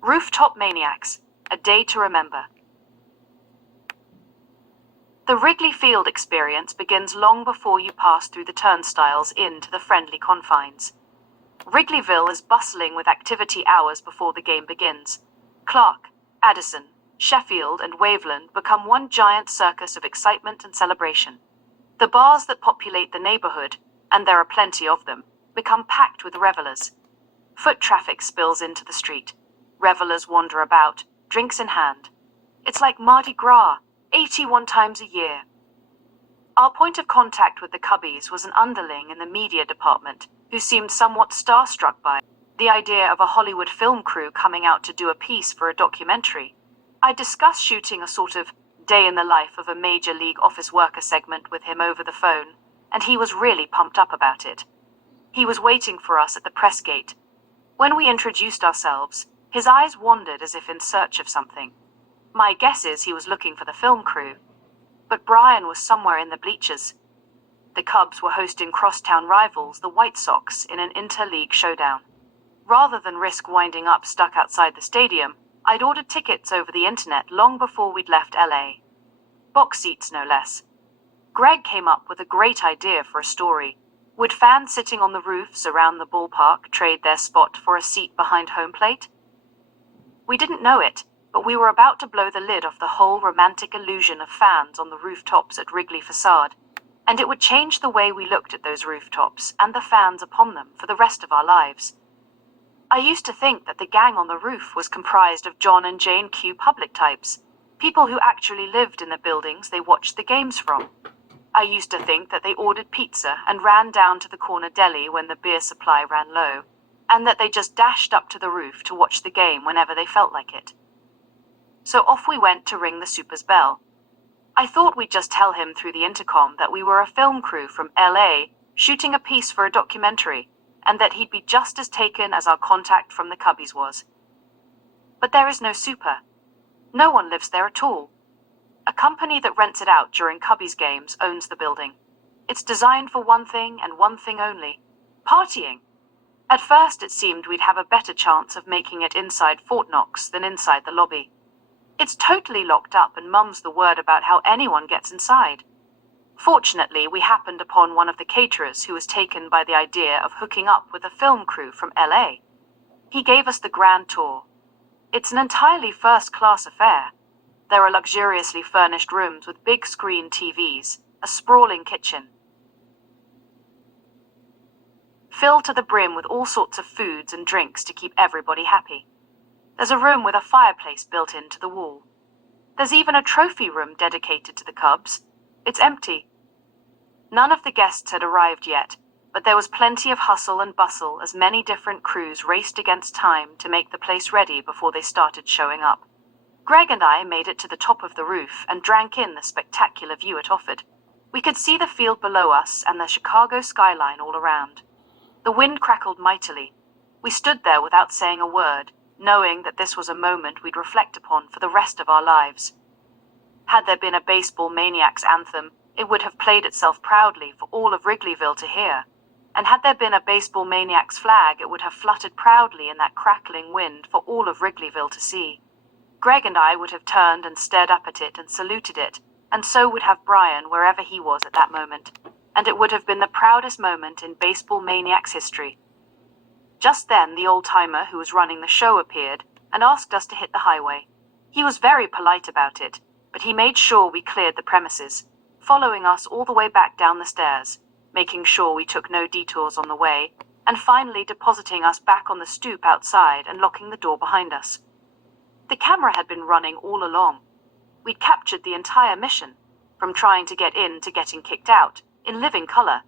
Rooftop Maniacs, a day to remember. The Wrigley Field experience begins long before you pass through the turnstiles into the friendly confines. Wrigleyville is bustling with activity hours before the game begins. Clark, Addison, Sheffield, and Waveland become one giant circus of excitement and celebration. The bars that populate the neighborhood, and there are plenty of them, become packed with revelers. Foot traffic spills into the street. Revelers wander about, drinks in hand. It's like Mardi Gras, 81 times a year. Our point of contact with the Cubbies was an underling in the media department who seemed somewhat starstruck by the idea of a Hollywood film crew coming out to do a piece for a documentary. I discussed shooting a sort of day in the life of a major league office worker segment with him over the phone, and he was really pumped up about it. He was waiting for us at the press gate. When we introduced ourselves, his eyes wandered as if in search of something. My guess is he was looking for the film crew. But Brian was somewhere in the bleachers. The Cubs were hosting crosstown rivals, the White Sox, in an inter-league showdown. Rather than risk winding up stuck outside the stadium, I'd ordered tickets over the internet long before we'd left LA. Box seats, no less. Greg came up with a great idea for a story. Would fans sitting on the roofs around the ballpark trade their spot for a seat behind home plate? We didn't know it, but we were about to blow the lid off the whole romantic illusion of fans on the rooftops at Wrigley Facade, and it would change the way we looked at those rooftops and the fans upon them for the rest of our lives. I used to think that the gang on the roof was comprised of John and Jane Q public types, people who actually lived in the buildings they watched the games from. I used to think that they ordered pizza and ran down to the corner deli when the beer supply ran low, and that they just dashed up to the roof to watch the game whenever they felt like it. So off we went to ring the Super's bell. I thought we'd just tell him through the intercom that we were a film crew from LA shooting a piece for a documentary, and that he'd be just as taken as our contact from the Cubbies was. But there is no Super. No one lives there at all. A company that rents it out during Cubbies games owns the building. It's designed for one thing and one thing only: partying. At first it seemed we'd have a better chance of making it inside Fort Knox than inside the lobby. It's totally locked up and mum's the word about how anyone gets inside. Fortunately, we happened upon one of the caterers who was taken by the idea of hooking up with a film crew from LA. He gave us the grand tour. It's an entirely first-class affair. There are luxuriously furnished rooms with big screen TVs, a sprawling kitchen, filled to the brim with all sorts of foods and drinks to keep everybody happy. There's a room with a fireplace built into the wall. There's even a trophy room dedicated to the Cubs. It's empty. None of the guests had arrived yet, but there was plenty of hustle and bustle as many different crews raced against time to make the place ready before they started showing up. Greg and I made it to the top of the roof and drank in the spectacular view it offered. We could see the field below us and the Chicago skyline all around. The wind crackled mightily. We stood there without saying a word, knowing that this was a moment we'd reflect upon for the rest of our lives. Had there been a baseball Maniacs anthem, it would have played itself proudly for all of Wrigleyville to hear. And had there been a baseball Maniacs flag, it would have fluttered proudly in that crackling wind for all of Wrigleyville to see. Greg and I would have turned and stared up at it and saluted it, and so would have Brian wherever he was at that moment. And it would have been the proudest moment in baseball Maniacs history. Just then, the old-timer who was running the show appeared and asked us to hit the highway. He was very polite about it, but he made sure we cleared the premises, following us all the way back down the stairs, making sure we took no detours on the way, and finally depositing us back on the stoop outside and locking the door behind us. The camera had been running all along. We'd captured the entire mission, from trying to get in to getting kicked out, in living color.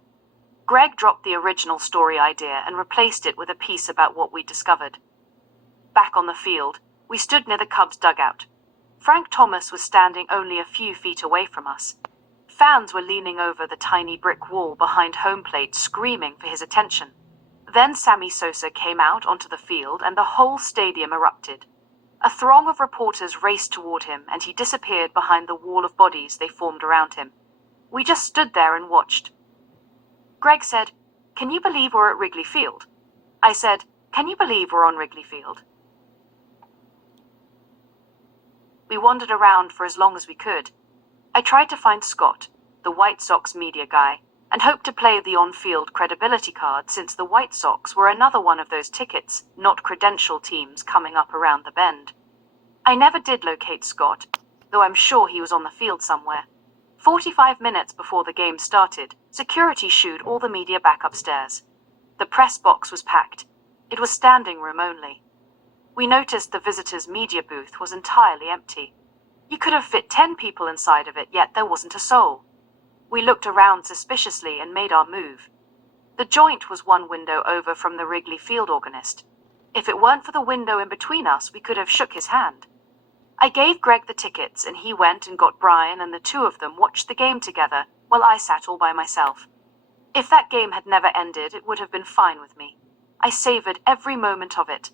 Greg dropped the original story idea and replaced it with a piece about what we'd discovered. Back on the field, we stood near the Cubs dugout. Frank Thomas was standing only a few feet away from us. Fans were leaning over the tiny brick wall behind home plate, screaming for his attention. Then Sammy Sosa came out onto the field and the whole stadium erupted. A throng of reporters raced toward him and he disappeared behind the wall of bodies they formed around him. We just stood there and watched. Greg said, "Can you believe we're at Wrigley Field?" I said, "Can you believe we're on Wrigley Field?" We wandered around for as long as we could. I tried to find Scott, the White Sox media guy, and hoped to play the on-field credibility card since the White Sox were another one of those tickets, not credential teams coming up around the bend. I never did locate Scott, though I'm sure he was on the field somewhere. 45 minutes before the game started, security shooed all the media back upstairs. The press box was packed. It was standing room only. We noticed the visitors' media booth was entirely empty. You could have fit 10 people inside of it, yet there wasn't a soul. We looked around suspiciously and made our move. The joint was one window over from the Wrigley field organist. If it weren't for the window in between us, we could have shook his hand. I gave Greg the tickets and he went and got Brian, and the two of them watched the game together while I sat all by myself. If that game had never ended, it would have been fine with me. I savored every moment of it.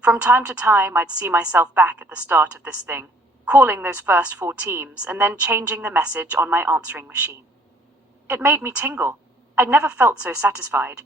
From time to time, I'd see myself back at the start of this thing, calling those first 4 teams and then changing the message on my answering machine. It made me tingle. I'd never felt so satisfied.